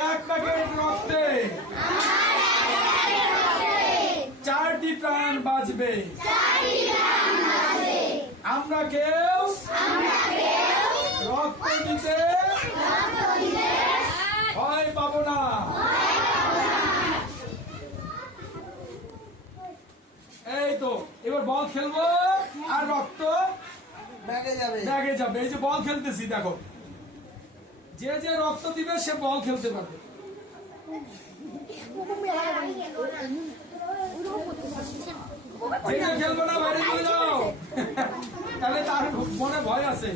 এক প্যাকেট রক্তে 4টি প্রাণ বাঁচবে। আমরা কেউ রক্ত দিতে ভয় পাবো না। এই তো এবার বল খেলবো আর রক্ত ব্যাগে যাবে। ব্যাগে যাবে। এই যে বল খেলতেছি, দেখো যে যে রক্ত দিবে সে বল খেলতে পারবে। যে যে খেলবো না বাইরে চলে যাও, তাহলে তার মনে ভয় আছে।